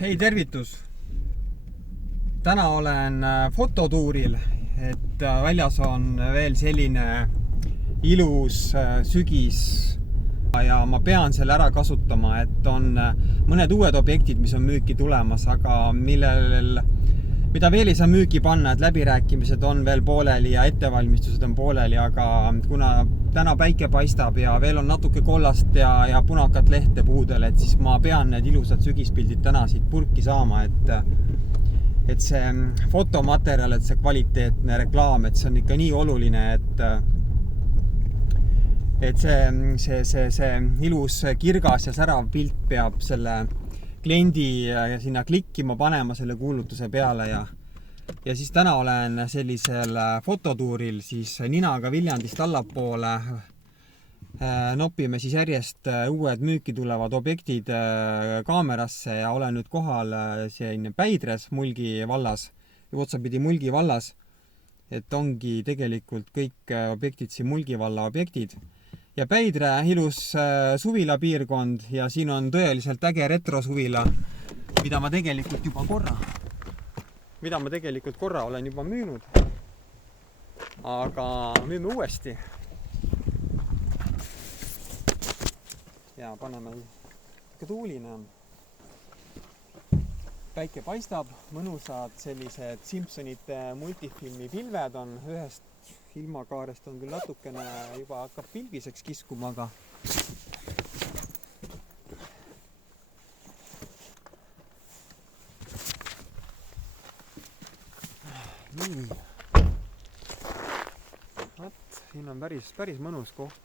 Hei, tervitus! Täna olen fototuuril, et väljas on veel selline ilus sügis ja ma pean selle ära kasutama, et on mõned uued objektid, mis on müüki tulemas, aga mida veel ei saa müüki panna, et läbirääkimised on veel pooleli ja ettevalmistused on pooleli, aga kuna täna päike paistab ja veel on natuke kollast ja punakat lehte puudel, et siis ma pean need ilusad sügispildid täna siit purki saama, et see fotomaterjal, et see kvaliteetne reklaam, et see on ikka nii oluline, et see ilus kirgas ja särav pilt peab selle kliendi sinna klikkima panema selle kuulutuse peale ja siis täna olen sellisel fototuuril siis ninaga Viljandist allapoole. Nopime siis järjest uued müüki tulevad objektid kaamerasse ja olen nüüd kohal siin Päidres Mulgi vallas, otsapidi Mulgi vallas, et ongi tegelikult kõik objektid siin Mulgi valla objektid. Ja Päidre ilus suvila piirkond ja siin on tõeliselt äge retrosuvila, mida ma tegelikult korra olen juba müünud. Aga müüme uuesti. Ja paneme, ikka tuuline on. Päike paistab, mõnusad sellised Simpsonite multifilmi pilved on ühest ilmakaarest on küll natukene juba hakkab pilviseks kiskuma, aga nii. Vaat, siin on päris mõnus koht.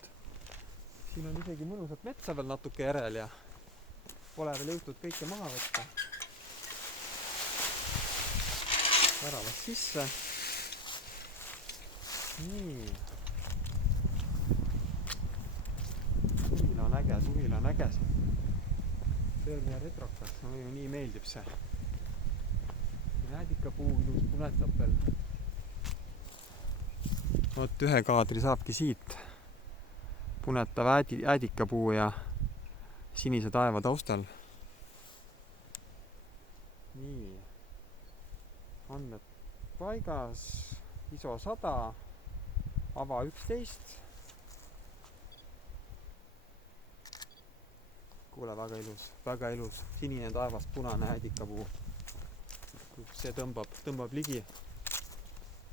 Siin on isegi mõnusat metsa veel natuke järel ja pole veel jõutud kõike maha võtta. Väravast sisse. Nii. Suvila on äge. Tõeline retrokas, mulle nii meeldib see. Äädikapuu ilus punetab veel. Vot ühe kaadri saabki siit. Punetav äädikapuu ja sinise taeva taustal. Nii. Andmed paigas. ISO 100. Ava 11. Kuule, väga ilus. Sinine taevast punane äädikapuu. See tõmbab ligi.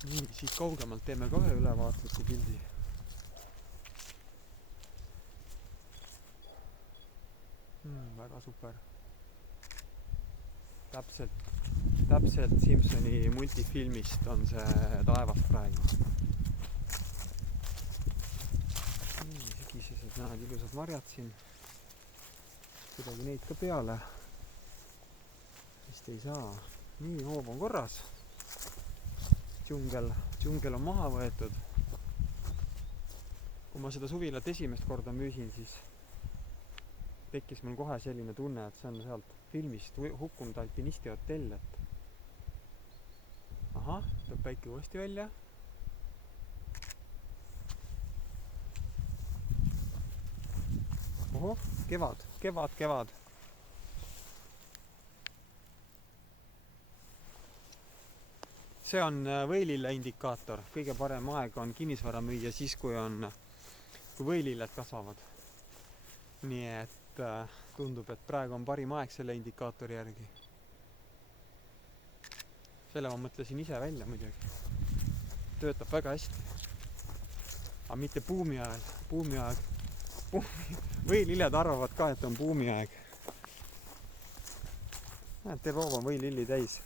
Nii, siis kaugemalt teeme ka ühe ülevaatliku pildi. Väga super. Täpselt Simpsoni multifilmist on see taevast praegu. Sügisesed näed ilusad marjad siin. Kuidagi neid ka peale. Vist ei saa. Nii, hoov on korras. Džungel on maha võetud. Kui ma seda suvilat esimest korda müüsin, siis tekkis mul kohe selline tunne, et see on sealt filmist hukkunud alpinisti hotell, et ahah, tuleb päike uuesti välja. Oho, kevad. See on võilille indikaator. Kõige parem aeg on kinnisvara müüa siis, kui võililled kasvavad. Nii et tundub, et praegu on parim aeg selle indikaatori järgi. Selle ma mõtlesin ise välja muidugi. Töötab väga hästi. Aga mitte buumi ajal. Võililled arvavad ka, et on buumi aeg. Terve hoov on võililli täis.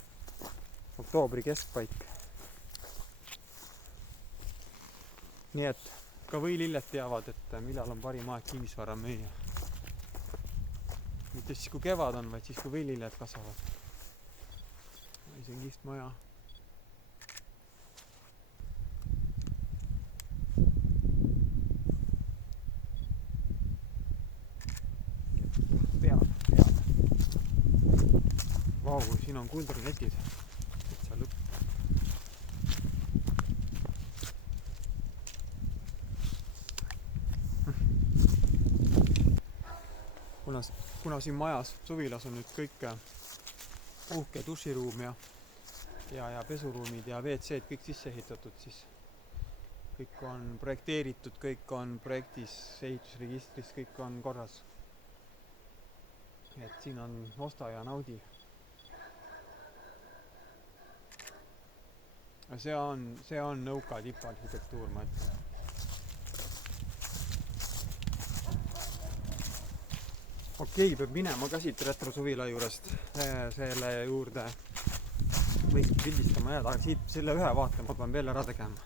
Oktoobri keskpaik. Nii et ka võililled teavad, et millal on parim aeg kinnisvara müüa. Mitte siis, kui kevad on, vaid siis, kui võililled kasvavad. See on kihvt maja. Pead. Vau, siin on kuldrinetid. Täitsa lõpp. kuna siin majas, suvilas on nüüd kõik uhke duširuum ja pesuruumid ja WC-d kõik sisse ehitatud, siis kõik on projekteeritud, kõik on projektis, ehitusregistris, kõik on korras. Et siin on osta ja naudi. See on nõuka tipparhitektuur, ma ütlen. Okei, peab minema ka siit retrosuvila juurest selle juurde võiks pildistama jääda, aga siit selle ühe vaate ma pean veel ära tegema.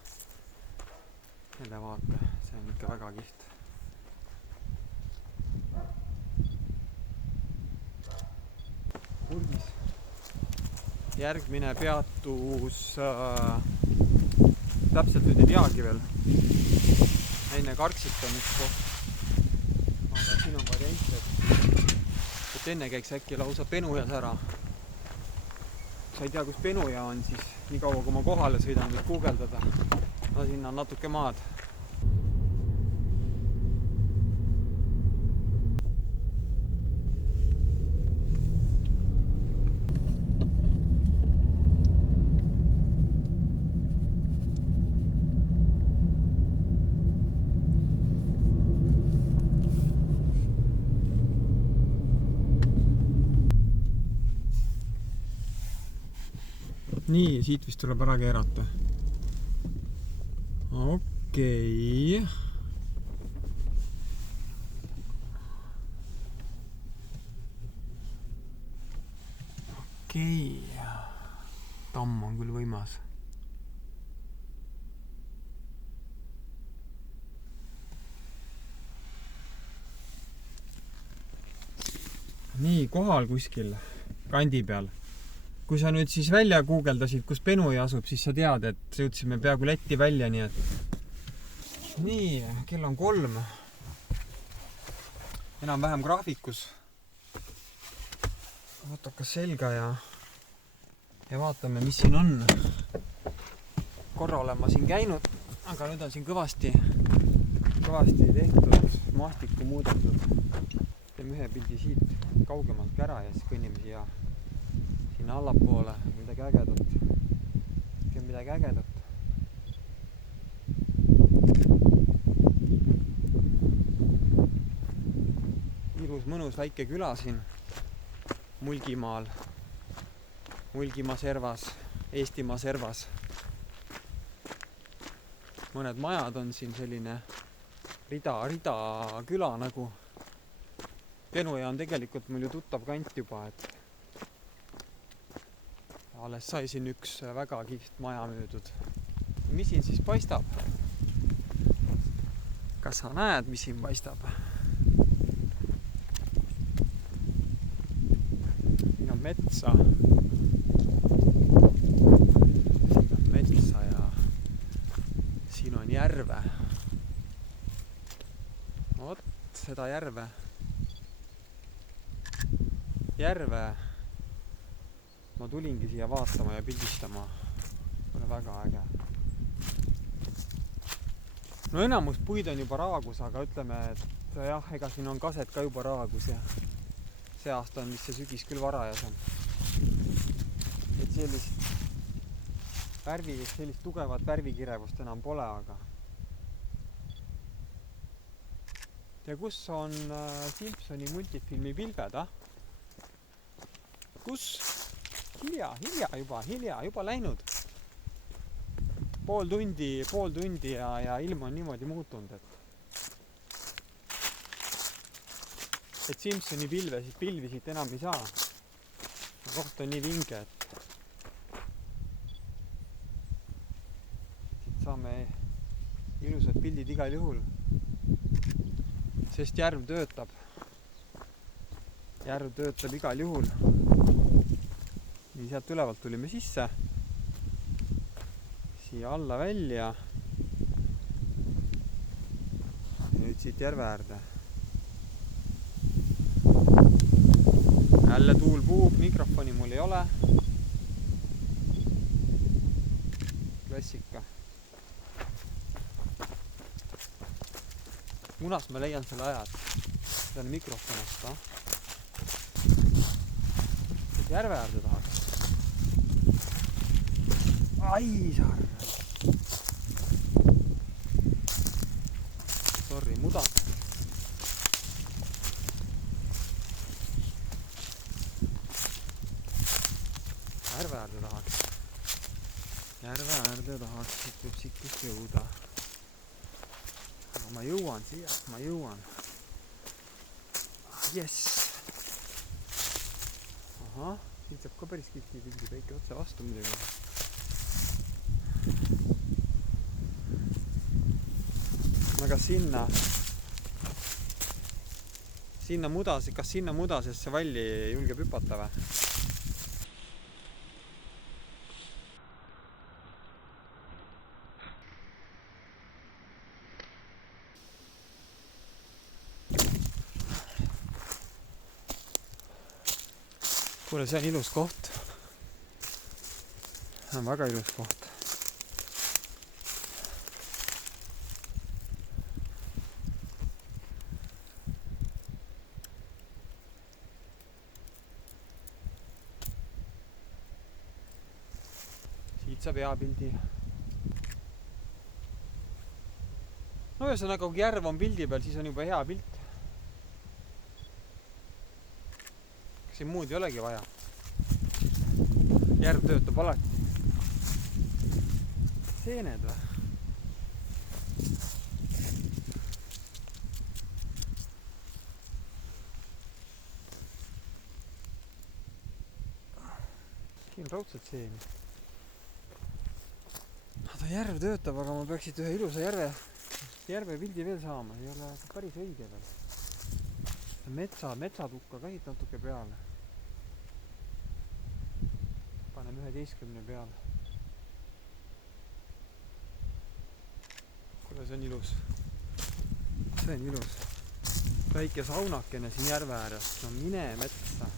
Selle vaate, see on ikka väga kihvt. Purgis. Järgmine peatus täpselt nüüd ei teagi veel. Enne Karksit on üks koht. Aga siin on variant, et enne käiks äkki lausa Penujas ära. Sa ei tea, kus Penuja on, siis nii kaua, kui ma kohale sõidan, võid guugeldada. No sinna on natuke maad. Nii, siit vist tuleb ära keerata. Okei. Tamm on küll võimas. Nii, kohal kuskil kandi peal. Kui sa nüüd siis välja guugeldasid, kus Penuja asub, siis sa tead, et jõudsime peaaegu Lätti välja, nii et... Nii, kell on 3. Enam vähem graafikus. Võtakas selga ja vaatame, mis siin on. Korra olen ma siin käinud, aga nüüd on siin kõvasti tehtud, maastikku muudetud. Teeme ühe pildi siit kaugemalt ära ja siis kõnnime siia sinna allapoole, midagi ägedat. Ilus mõnus väike küla siin Mulgimaal, Mulgimaa servas, Eestimaa servas. Mõned majad on siin selline rida küla nagu. Penuja on tegelikult mul ju tuttav kant juba, et alles sai siin üks väga kihvt maja müüdud. Mis siin siis paistab? Kas sa näed, mis siin paistab? Siin on metsa. Ja siin on järve. Vot seda järve ma tulingi siia vaatama ja pildistama. Ole väga äge. No enamus puid on juba raagus, aga ütleme, et jah, ega siin on kaset ka juba raagus ja see aasta on vist see sügis küll varajas on. Et sellist tugevat värvikirevust enam pole, aga ja kus on Simpsoni multifilmi pilved, Kus? Hilja juba läinud. Pool tundi ja ilm on niimoodi muutunud, et Simpsoni pilvi siit enam ei saa. Koht on nii vinge, et siit saame ilusad pildid igal juhul, sest järv töötab igal juhul. Nii sealt ülevalt tulime sisse, siia alla välja ja nüüd siit järve äärde. Jälle tuul puhub, mikrofoni mul ei ole. Klassika. Munas ma leian selle ajad. See on mikrofonist, järve äärde tahaks. Ai, saar. Sorry, muda. Järve äärde tahaks. Järve äärde tahaks sikust jõuda. Aga ma jõuan siia, ma jõuan. Yes! Aha, siit saab ka päris kihti pildi päike otse vastu muidugi. Aga kas sinna mudasesse valli julgeb hüpata või? Kuule, see on ilus koht. See on väga ilus koht. Siit saab hea pildi. No ühesõnaga, kui järv on pildi peal, siis on juba hea pilt. Siin muud ei olegi vaja. Järv töötab alati. Seened või? Siin on raudselt seeni. Ta järv töötab, aga ma peaksid ühe ilusa järve pildi veel saama. Ei ole päris õige veel. Metsatukka ka siit natuke peale. Panen 11 peale. Kuule, see on ilus. See on ilus. Väike saunakene siin järve ääres. No mine metsa.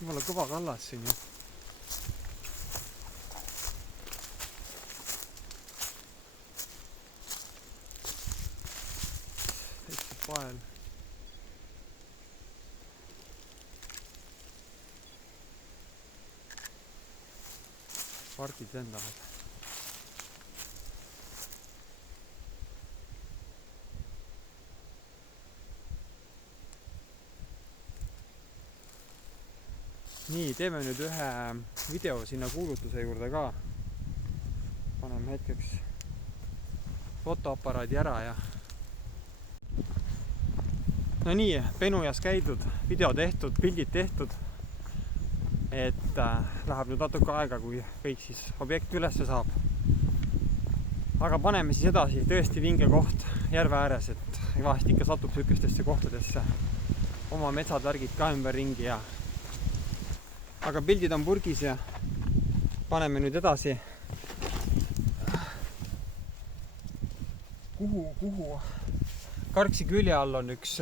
Jumala kõva kallas siin ju. Täitsa pael. Partid lendavad. Nii, teeme nüüd ühe video sinna kuulutuse juurde ka. Paneme hetkeks fotoaparaadi ära ja... No nii, Penujas käidud, video tehtud, pildid tehtud. Et läheb nüüd natuke aega, kui kõik siis objekt ülesse saab. Aga paneme siis edasi, tõesti vinge koht järve ääres, et vahest ikka satub sükestesse kohtadesse oma metsad värgid ka ümber ringi ja... Aga pildid on purgis ja paneme nüüd edasi. Kuhu? Karksi külje all on üks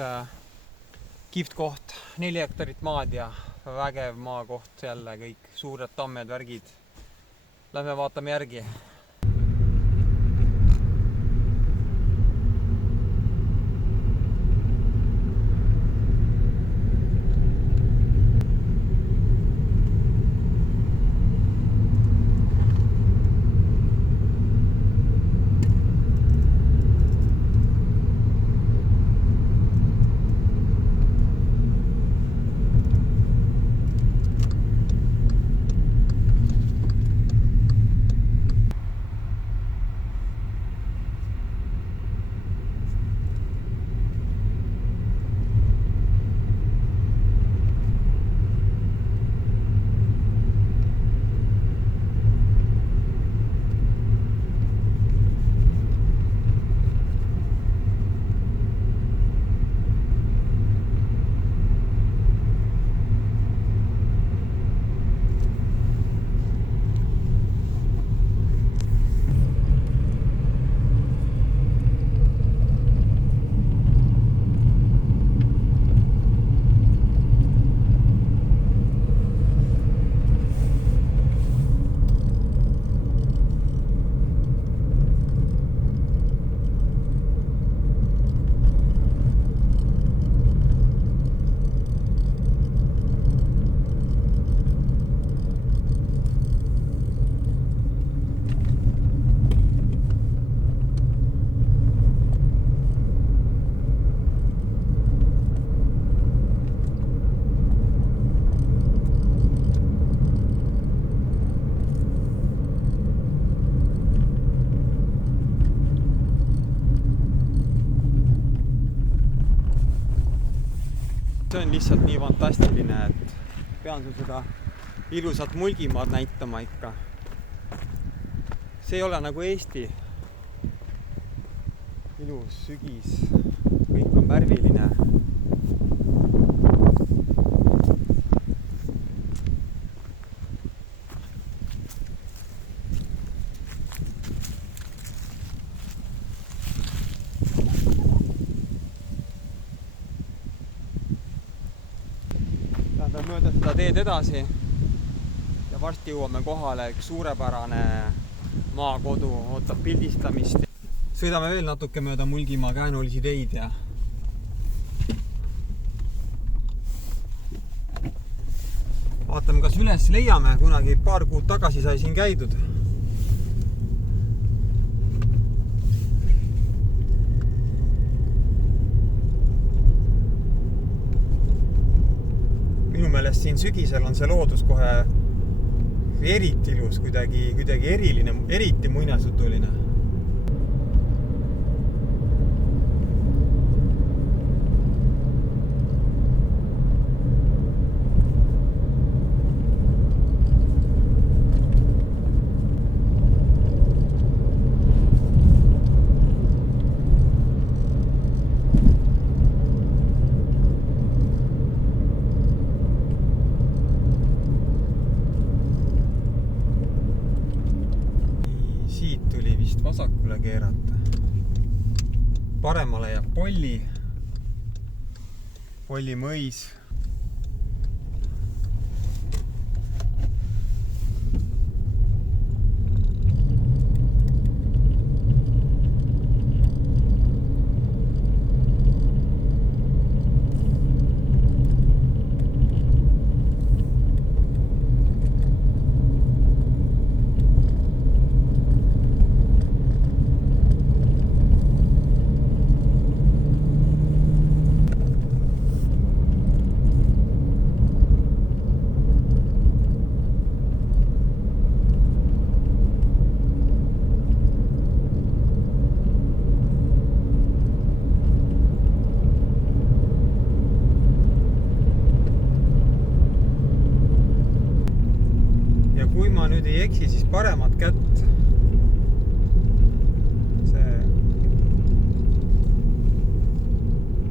kihvt koht, 4 hektarit maad ja vägev maakoht jälle, kõik suured tammed, värgid. Lähme vaatame järgi. see on lihtsalt nii fantastiline, et pean sul seda ilusat Mulgimaad näitama ikka. See ei ole nagu Eesti. Ilus sügis, kõik on värviline. Lähme mööda seda teed edasi ja varsti jõuame kohale, üks suurepärane maakodu ootab pildistamist. Sõidame veel natuke mööda Mulgimaa käänulisi teid ja vaatame, kas üles leiame. Kunagi paar kuud tagasi sai siin käidud. Minu meelest siin sügisel on see loodus kohe eriti ilus, kuidagi eriline, eriti muinasjutuline. Vasakule keerata. Paremale jääb Polli mõis. Kui ma nüüd ei eksi, siis paremat kätt. See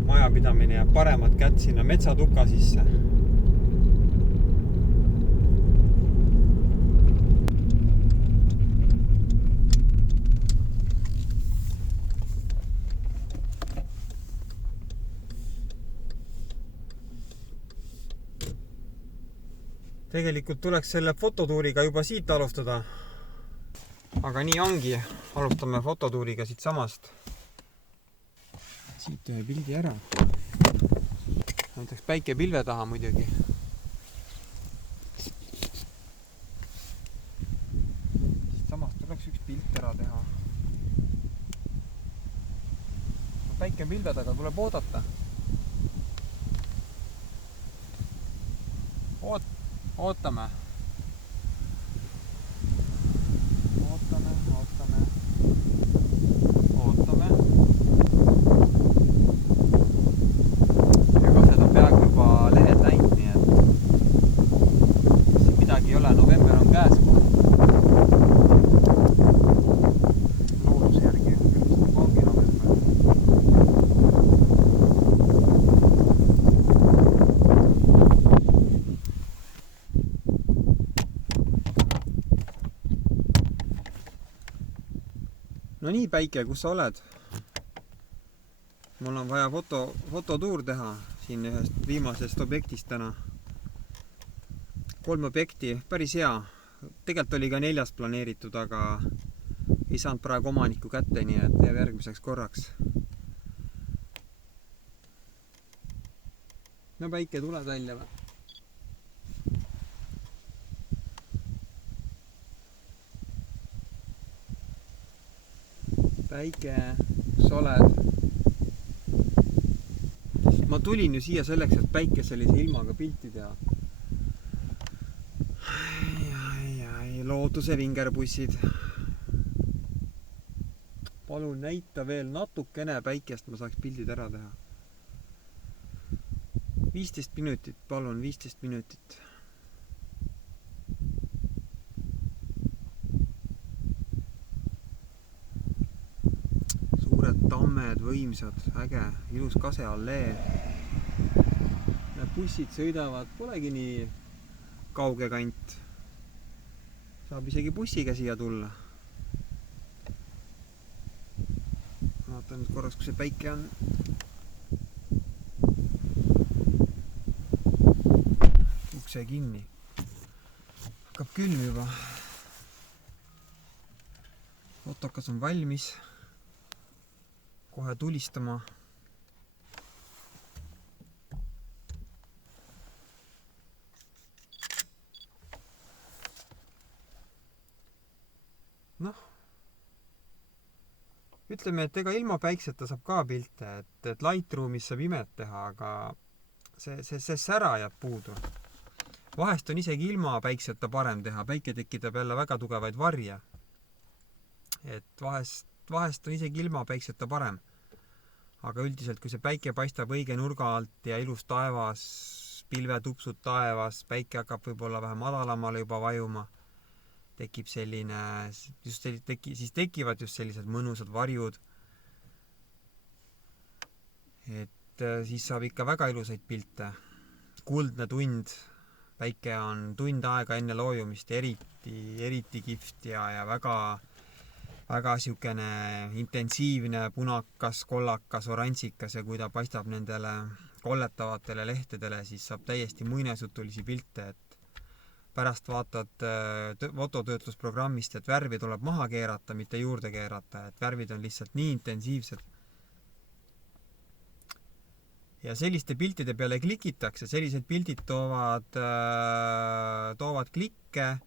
majapidamine jääb paremat kätt sinna metsatuka sisse. Tegelikult tuleks selle fototuuriga juba siit alustada. Aga nii ongi. Alustame fototuuriga siit samast. Siit ühe pildi ära. Näiteks päike pilve taha muidugi. Siit samast tuleks üks pilt ära teha. Päike pilve taga tuleb oodata. Ootame. Ega seda peaaegu juba lehed läinud, nii et siin midagi ei ole. November on käes. Looduse järgi ongi november. No nii, Päike, kus sa oled? Mul on vaja fototuur teha siin ühest viimasest objektist täna. 3 objekti, päris hea. Tegelikult oli ka 4 planeeritud, aga ei saanud praegu omaniku kätte, nii et jääb järgmiseks korraks. No Päike, tuled välja või? Päike, kus sa oled? Ma tulin ju siia selleks, et Päike sellise ilmaga pilti teha. Looduse vingerpussid. Palun näita veel natukene Päikest, ma saaks pildid ära teha. 15 minutit, palun, 15 minutit. Suured tammed, võimsad, äge, ilus kaseallee. Bussid sõidavad, polegi nii kauge kant. Saab isegi bussiga siia tulla. Vaatan nüüd korraks, kui see päike on. Ukse kinni. Hakkab külm juba. Fotokas on valmis. Kohe tulistama. Noh, ütleme, et ega ilma päikseta saab ka pilte, et Lightroomis saab imet teha, aga see sära jääb puudu. Vahest on isegi ilma päikseta parem teha, päike tekitab jälle väga tugevaid varje. Et vahest on isegi ilma päikseta parem. Aga üldiselt, kui see päike paistab õige nurga alt ja ilus taevas, pilvetupsud taevas, päike hakkab võib-olla vähe madalamale juba vajuma, tekib selline, siis tekivad just sellised mõnusad varjud. Et siis saab ikka väga ilusaid pilte. Kuldne tund, päike on tund aega enne loojumist eriti kihvt ja väga siukene intensiivne, punakas, kollakas, oranžikas ja kui ta paistab nendele kolletavatele lehtedele, siis saab täiesti muinasjutulisi pilte, et pärast vaatad fototöötlusprogrammist, et värvi tuleb maha keerata, mitte juurde keerata, et värvid on lihtsalt nii intensiivsed. Ja selliste piltide peale klikitakse, sellised pildid toovad klikke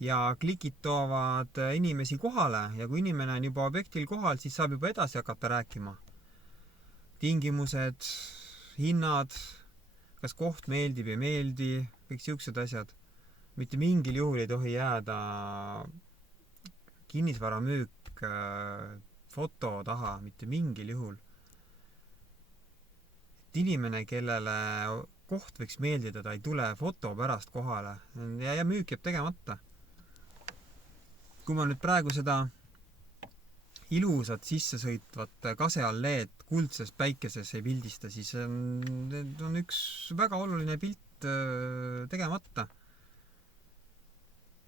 ja klikid toovad inimesi kohale ja kui inimene on juba objektil kohal, siis saab juba edasi hakata rääkima. Tingimused, hinnad, kas koht meeldib ja meeldi, kõik siuksed asjad. Mitte mingil juhul ei tohi jääda kinnisvaramüük foto taha, mitte mingil juhul. Et inimene, kellele koht võiks meeldida, ta ei tule foto pärast kohale ja müük jääb tegemata. Kui ma nüüd praegu seda ilusat sissesõitvat kasealleed kuldses päikeses ei pildista, siis on üks väga oluline pilt tegemata.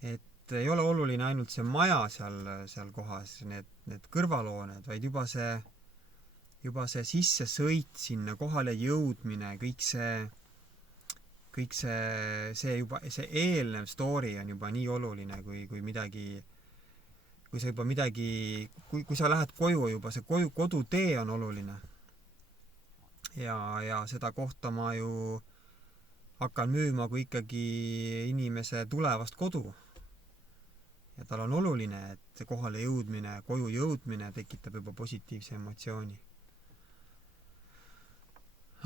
Et ei ole oluline ainult see maja seal kohas, need kõrvalooned, vaid juba see sissesõit sinna kohale jõudmine, kõik see eelnev story on juba nii oluline, kui sa lähed koju juba, see kodutee on oluline. Ja seda kohta ma ju hakkan müüma kui ikkagi inimese tulevast kodu. Ja tal on oluline, et kohale jõudmine, koju jõudmine tekitab juba positiivse emotsiooni.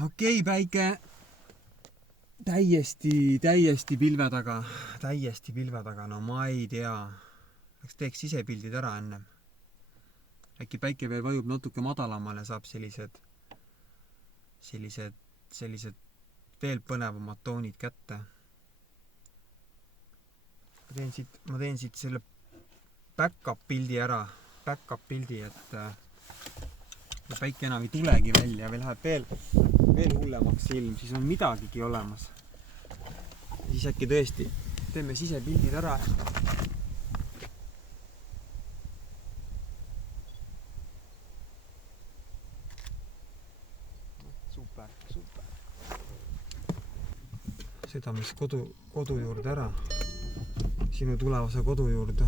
Okei, päike täiesti pilve taga, no ma ei tea. Kas teeks sisepildid ära enne? Äkki päike veel vajub natuke madalamale, saab sellised veel põnevamad toonid kätte. Ma teen siit selle backup pildi ära, et päike enam ei tulegi välja või läheb veel hullemaks ilm, siis on midagigi olemas. Siis äkki tõesti teeme sisepildid ära. Super. Sõidame siis kodu juurde ära. Sinu tulevase kodu juurde.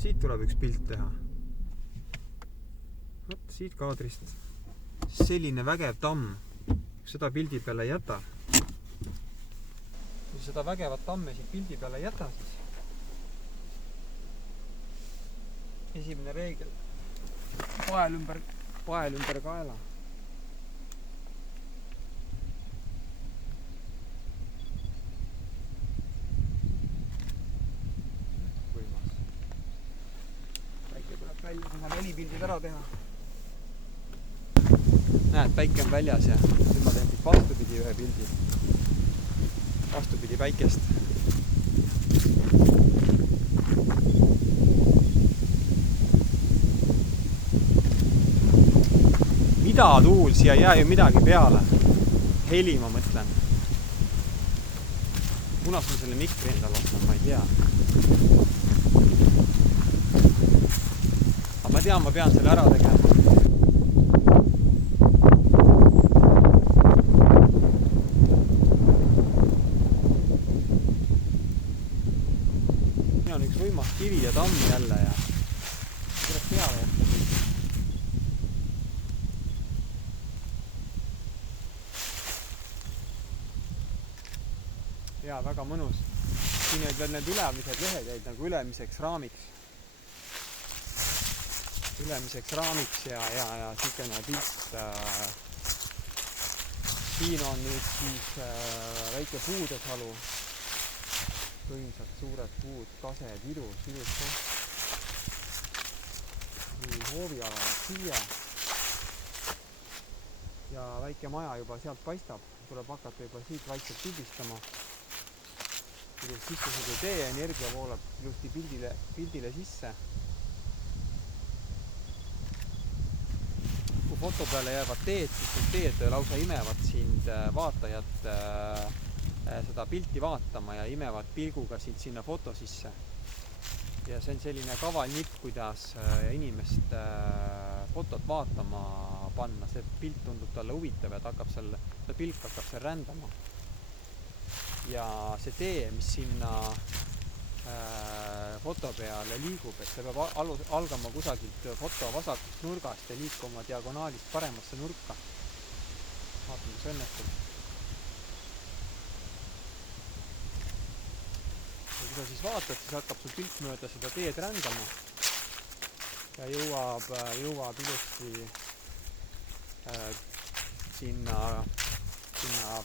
Siit tuleb üks pilt teha. Siit kaadrist. Selline vägev tamm, seda pildi peale jäta. Kui seda vägevat tamme siit pildi peale jäta, siis esimene reegel. Pael ümber kaela. Võimas. Päike tuleb välja, kui ma helipildid ära teha. Näed, päike on väljas ja nüüd ma teen siit vastupidi ühe pildi. Vastupidi päikest. Mida tuul, siia ei jää ju midagi peale. Heli ma mõtlen. Kunas ma selle mikri endale ostan, ma ei tea. Aga ma tean, ma pean selle ära tegema. Siin on üks võimas kivi ja tamm jälle ja tuleb peale. Ja väga mõnus. Siin olid veel need ülemised lehed jäid nagu ülemiseks raamiks. Ülemiseks raamiks ja siukene pilt. Siin on nüüd siis väike puudesalu. Võimsad suured puud, kased, ilus. Nii hooviala siia. Ja väike maja juba sealt paistab. Tuleb hakata juba siit vaikselt pildistama. Sisse tee, energia voolab ilusti pildile sisse. Kui foto peale jäävad teed, siis need teed lausa imevad sind vaatajat seda pilti vaatama ja imevad pilguga sind sinna foto sisse. Ja see on selline kaval nipp, kuidas inimest fotot vaatama panna. See pilt tundub talle huvitav ja see pilk hakkab seal rändama. Ja see tee, mis sinna foto peale liigub, et see peab algama kusagilt foto vasakust nurgast ja liikuma diagonaalist paremasse nurka. Vaatame, mis õnnestub. Ja kui sa siis vaatad, siis hakkab sul pilt mööda seda teed rändama ja jõuab ilusti sinna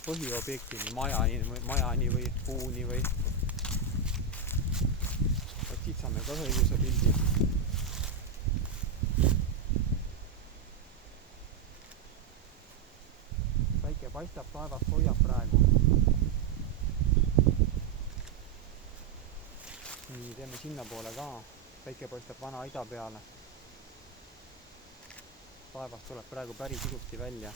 põhiobjektini, majani või puuni või. Siit saame ka ühe ilusa pildi. Päike paistab, taevast hoiab praegu. Nii, teeme sinna poole ka. Päike paistab vana ida peale. Taevast tuleb praegu päris ilusti välja.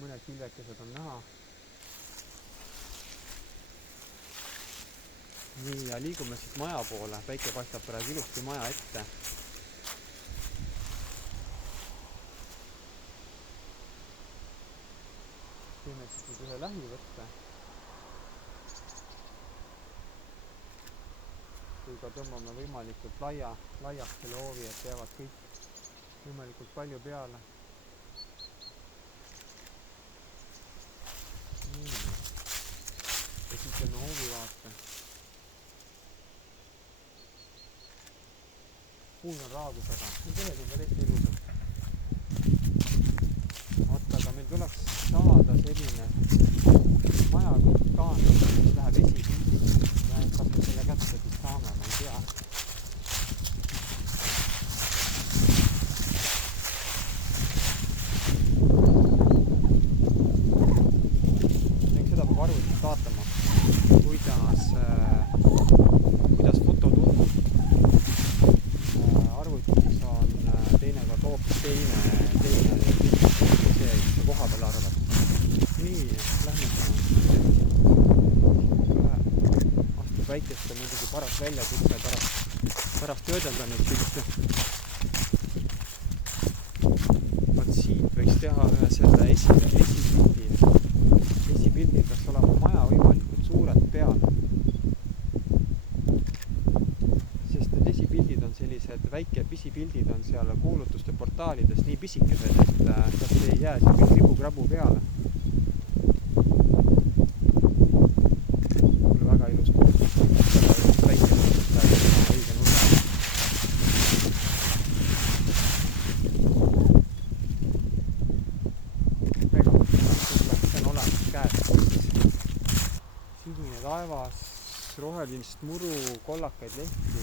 Mõned pilvekesed on näha. Nii, ja liigume siis maja poole. Päike paistab praegu ilusti maja ette. Teeme siis ühe lähivõtte. Kui ka tõmbame võimalikult laiaks selle hoovi, et jäävad kõik võimalikult palju peale. Ja siis teeme hoovi vaate. Puun on raagusega. Need lehed on ka täiesti ilusad. Oota, aga meil tuleks saada selline majapilt ka, mis läheb esipildis. Ja kas me selle kätte siis saame, ma ei tea. Arvutist vaatama, kuidas foto tundub. Arvutis on teinekord hoopis teine see koha peal arvab. Nii, lähme astu päikest on muidugi paras välja tükke pärast töödelda neid pilte. Vaat siit võiks teha ühe selle esipildi. Esipildil peaks olema maja võimalikult suured peal. Sest need esipildid on sellised väike pisipildid on seal kuulutuste portaalides nii pisikesed, et kas ei jää see kõik ribu-krabu peale. Väga ilus väike rohelist muru, kollakaid lehti.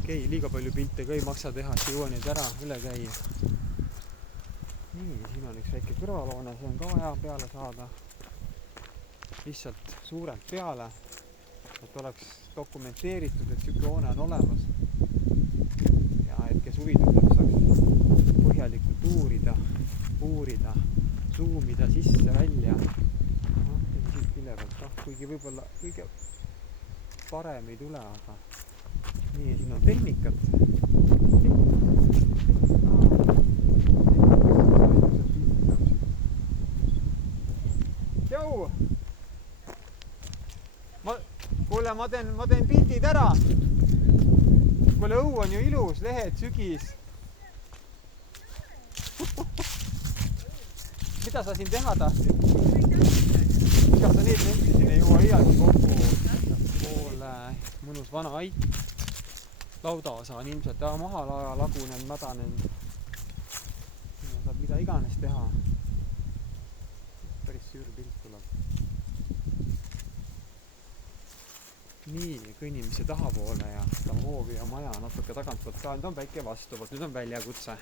Okei, liiga palju pilte ka ei maksa teha, et jõua neid ära üle käia. Nii, siin on üks väike kõrvaloone, see on ka vaja peale saada. Lihtsalt suurelt peale, et oleks dokumenteeritud, et siuke hoone on olemas. Ja et kes huvi tunneb, saaks põhjalikult uurida, zoomida sisse, välja. Siit külje pealt, kuigi võib-olla kõige parem ei tule, aga nii, siin on tehnikat. Jau! Kuule, ma teen pildid ära. Kuule, õu on ju ilus, lehed, sügis. Mida sa siin teha tahtsid? Ega sa neid siin ei jõua iialgi kokku. Poole mõnus vana ait. Laudaosa on ilmselt maha lagunenud, mädanenud. Siin saab mida iganes teha. Päris süür pilt tuleb. Nii, kõnnime see tahapoole ja seda hoovi ja maja natuke tagantpoolt ka. Nüüd on väike vastuvõtt, nüüd on väljakutse.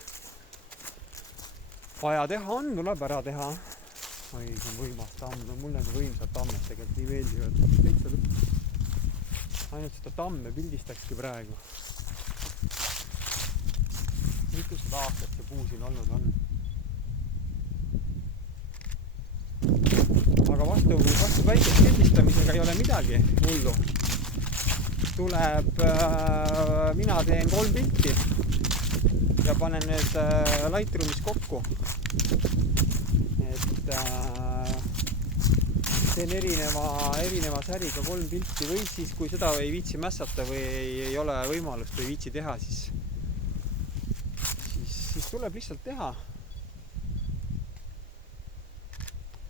Vaja teha on, tuleb ära teha. Oi, see on võimas tamm. No, mulle on võimsad tammed tegelikult nii meeldivad. Täitsa lõpp. Ainult seda tamme pildistakski praegu. Mitused aastat see puu siin olnud on. Aga vastu väikest pildistamisega ei ole midagi hullu. Tuleb, mina teen 3 pilti ja panen need Lightroomis kokku. Et teen erineva säriga 3 pilti või siis, kui seda ei viitsi mässata või ei ole võimalust või viitsi teha, siis tuleb lihtsalt teha.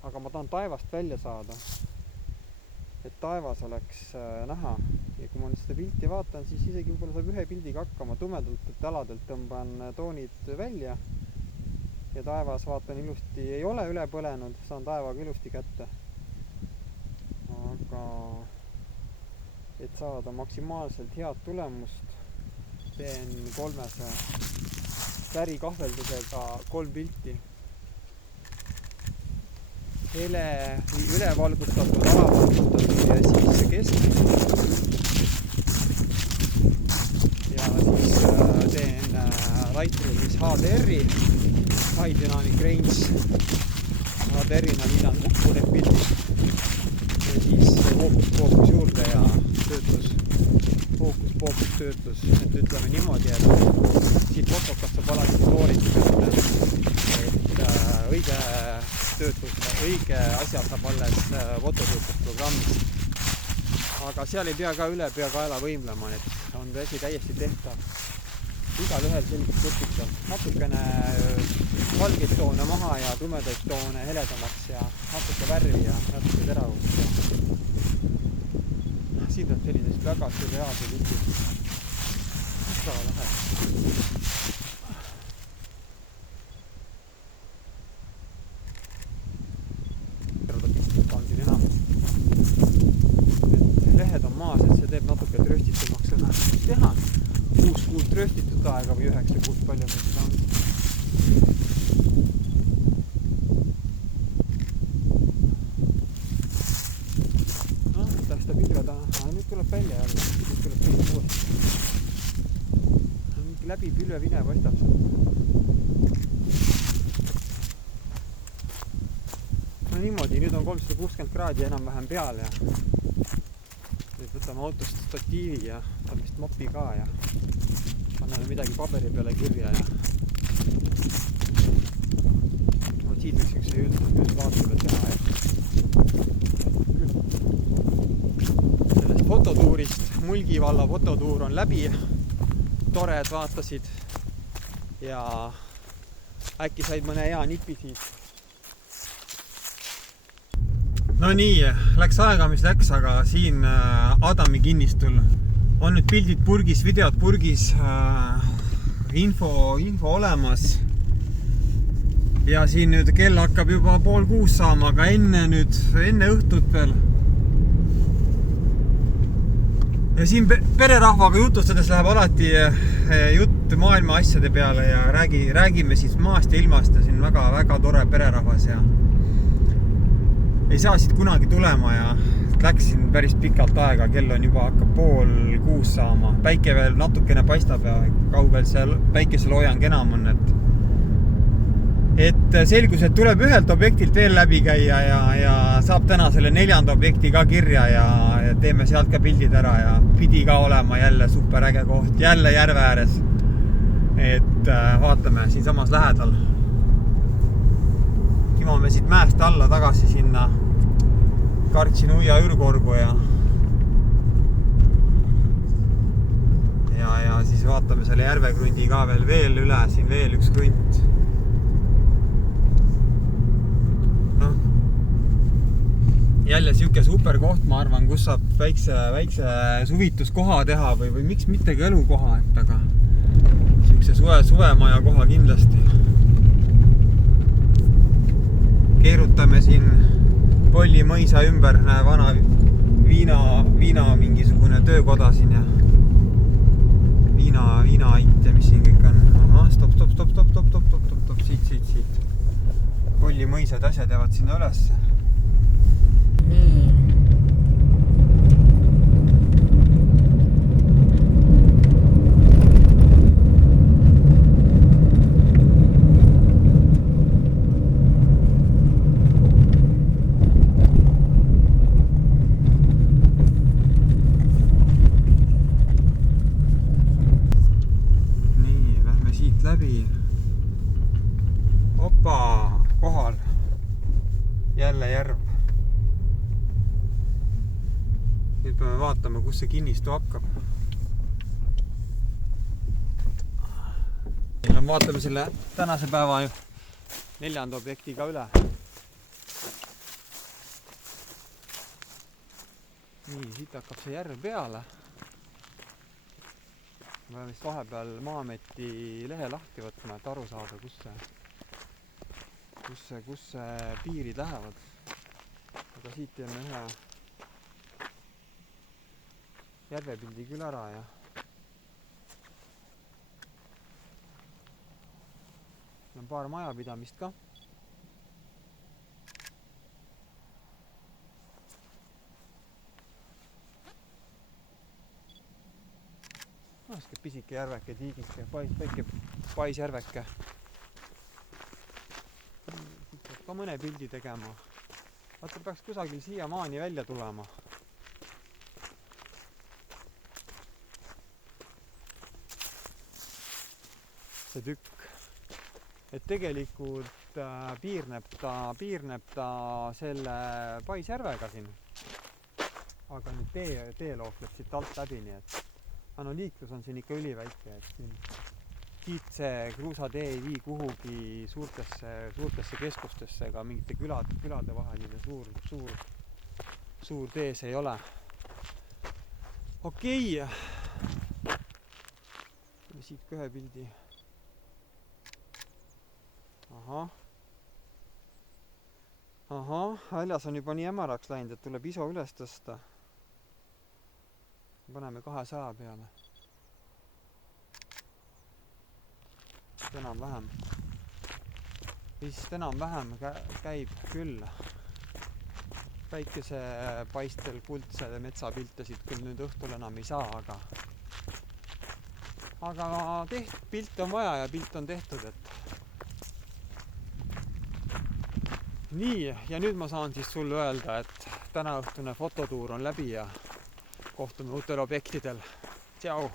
Aga ma tahan taevast välja saada, et taevas oleks näha. Ja kui ma nüüd seda pilti vaatan, siis isegi võib-olla saab ühe pildiga hakkama. Tumedalt aladelt tõmban toonid välja ja taevas vaatan ilusti, ei ole üle põlenud, saan taevaga ilusti kätte. Aga et saada maksimaalselt head tulemust, teen 3 säri kahveldusega 3 pilti. Hele ülevalgustatud, alavalgustatud ja siis keskvalgustatud. Ja siis teen Lightroomis HDR-i, High Dynamic Range. HDR-ina liidan kokku need pildid. Ja siis fookus juurde ja töötlus. Fookus töötlus. Et ütleme niimoodi, et siit fotokast saab alati sooritada, et õige töötlus, õige asja saab alles fototöötlusprogrammist. Aga seal ei pea ka üle peakaela võimlema, et on asi täiesti tehtav. Igal ühel selgelt tekitav. Natukene valgeid toone maha ja tumedaid toone heledamaks ja natuke värvi ja natuke teravust. Siin on sellisest väga sürreaalse pildi. Väga lahe. Pandin enam. Et lehed on maas, et see teeb natuke trööstitumaks seda teha. 6 kuud trööstitud aega või 9 kuud palju meil seda on. Seda pilve taha. Nüüd tuleb välja jälle. Nüüd tuleb pilve uuesti. Läbi pilve vine paistab seal. No niimoodi, nüüd on 360 kraadi enam-vähem peal ja nüüd võtame autost statiivi ja võtame vist mopi ka ja anname midagi paberi peale kirja ja siit võiks üks üldvaate peal teha. Sellest fototuurist, Mulgi valla fototuur on läbi, tore, et vaatasid ja äkki said mõne hea nipi siit. No nii, läks aega, mis läks, aga siin Adami kinnistul on nüüd pildid purgis, videod purgis, info olemas. ja siin nüüd kell hakkab juba 5:30 saama, aga enne õhtut veel. Ja siin pererahvaga jutustades läheb alati jutt maailma asjade peale ja räägime siis maast ja ilmast ja siin väga tore pererahvas ja ei saa siit kunagi tulema ja läksin päris pikalt aega, kell on juba hakkab 5:30 saama. Päike veel natukene paistab ja kaugel seal päikeseloojan enam on, et selgus, et tuleb ühelt objektilt veel läbi käia ja saab täna selle 4. objekti ka kirja ja teeme sealt ka pildid ära ja pidi ka olema jälle super äge koht, jälle järve ääres. Et vaatame siin samas lähedal. Kimame siit mäest alla tagasi sinna Kartsi-Nuia ürgorgu ja siis vaatame selle järvekrundi ka veel üle, siin veel üks krunt. Jälle siuke super koht, ma arvan, kus saab väikse suvituskoha teha või miks mittegi elukoha, aga siukse suvemaja koha kindlasti. Keerutame siin Polli mõisa ümber, vana viina mingisugune töökoda siin ja viinaait ja mis siin kõik on. Aha, stop, siit. Polli mõisad asjad jäävad sinna ülesse. Läbi. Opa, kohal. Jälle järv. Nüüd peame vaatama, kus see kinnistu hakkab. Vaatame selle tänase päeva 4. objektiga üle. Nii, siit hakkab see järv peale. Ma peame vist vahepeal Maa-ameti lehe lahti võtma, et aru saada, kus piirid lähevad. Aga siit teeme ühe järvepildi küll ära ja on paar majapidamist ka. Siuke pisike järveke, tiigike, väike paisjärveke. Siit peab ka mõne pildi tegema. Vaata, peaks kusagil siia maani välja tulema. See tükk. Et tegelikult piirneb ta selle paisjärvega siin. Aga nüüd tee lookleb siit alt läbi, nii et liiklus on siin ikka üliväike, et siin siit see kruusatee ei vii kuhugi suurtesse keskustesse ega mingite külade vaheline suur tee see ei ole. Okei. Siit ka ühe pildi. Ahah, väljas on juba nii hämaraks läinud, et tuleb iso üles tõsta. Paneme 200 peale. Enam-vähem. Vist enam-vähem käib küll. Päikese paistel kuldse metsapilte siit küll nüüd õhtul enam ei saa, aga pilt on vaja ja pilt on tehtud, et nii, ja nüüd ma saan siis sulle öelda, et täna õhtune fototuur on läbi ja kohtume uutel objektidel. Tšau!